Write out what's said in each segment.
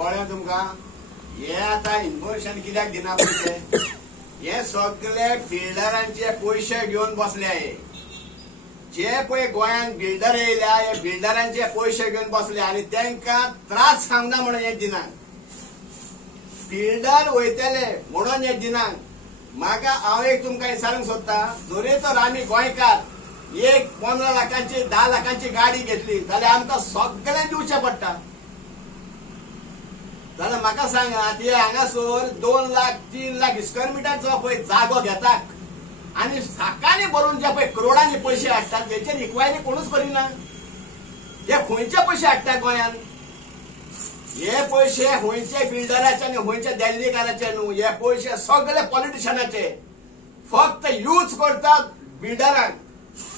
कळ्ळें तुमकां हे आतां इन्फॉर्मेशन कित्याक दिना पळय हे सगळे बिल्डरांचे पयशे घेवन बसले हे जे पळय गोंयांत बिल्डर येयल्या हे बिल्डरांचे पयशे घेवन बसले आनी तांकां त्रास सांगना म्हणून हे दिनात बिल्डर वयतले म्हणून हे दिनात म्हाका हांव एक तुमकां विचारूंक सोदतां जरी तर आमी गोंयकार एक 15 लाखांची 10 लाखांची गाडी घेतली जाल्यार आमकां सगळें दिवचें पडटा जाल्यार म्हाका सांगा ती हांगासर 2 लाख 3 लाख स्क्वेअर मिटरचो पळय जागो घेतात आनी साकानी भरून जे पळय करोडांनी पयशे हाडटात तेचेर इक्वायरी कोणूच करिना हे खंयचे पयशे हाडटा गोंयांत हे पयशे खंयचे बिल्डराचे आनी खंयचे देल्लीकाराचे न्हू हे पयशे सगळे पॉलिटिशियनाचे फक्त यूज करतात बिल्डरांक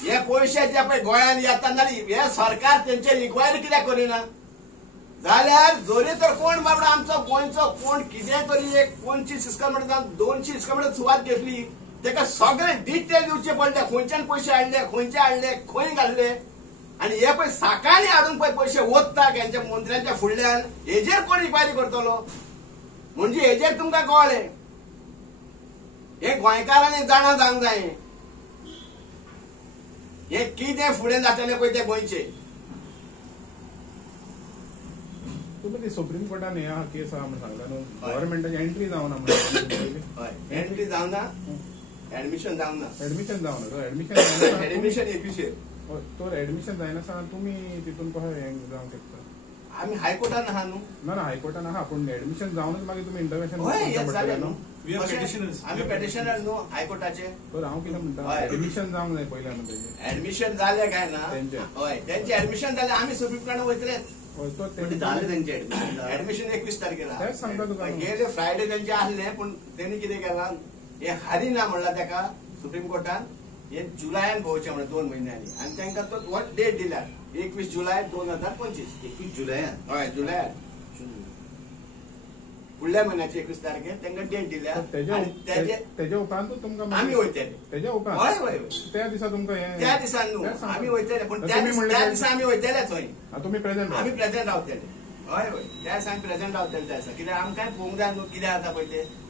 हे पयशे जे पळय गोंयांत येतात जाल्यार हे सरकार तेंचेर इक्वायरी कित्याक करिना जाल्यार जरी तर कोण बाबडो आमचो गोंयचो कोण कितें तरी एक 25 स्क्वेअर मिटर 200 स्क्वेअर मिटर सुवात घेतली तेका सगळे डिटेल दिवचे पडले खंयच्यान पयशे हाडले खंयचे हाडले खंय घातले आनी हे पळय साकाळी हाडून पळय पयशे ओतता हेंच्या मंत्र्यांच्या फुडल्यान हेजेर कोण इक्वायरी करतलो म्हणजे हेजेर तुमकां कळ्ळें हे गोंयकारांनी जाणा जावंक जाय हे कितें फुडें जातलें पळय ते गोंयचे तुम्ही सुप्रीम कोर्टान हे केस आहा म्हणून सांगला न्हू गव्हर्नमेंटाची एंट्री जावना म्हणून एंट्री जावना एडमिशन जावना एडमिशन एपिसेर तो एडमिशन जायना सांग तुम्ही तितून कशें हें जावंक शकता आमी हायकोर्टान आहा न्हू ना हायकोर्टान आहा पूण एडमिशन जावनच मागीर तुम्ही इंटरव्हेन्शन आमी पेटिशनर न्हू हायकोर्टाचे तर हांव कितें म्हणटा एडमिशन जावंक जाय पयलीं म्हणटा एडमिशन जालें काय ना हय तेंचे एडमिशन जालें आमी सुप्रीम कोर्टान वयतलेच झाले तेंचे एडमिशन 21 तारखेला तेच सांगता तुका गेले फ्रायडे तेंचे आहलें पूण तेणी कितें केलां हे हारिना म्हणला तेका सुप्रीम कोर्टान हे जुलयान भोंवचें म्हणून 2 म्हयन्यांनी आनी तांकां तो वॉट डेट दिल्यार 21 जुलय 2025 21 जुलयान हय जुलयान फुडल्या म्हयन्याचे 21 तारखेर तांकां डेट दिल्या तेज्या उपरांतूच तुमकां आमी वयतले तेज्या उपरांत हय हय त्या दिसा तुमकां हें त्या दिसान न्हू आमी वयतले पूण त्या दिसा आमी वयतलेच थंय तुमी प्रेझेंट आमी प्रेझेंट रावतले हय हय त्या दिसा आमी प्रेझेंट रावतले त्या दिसा कित्याक आमकांय पळोवंक जाय न्हू कितें जाता पळय तें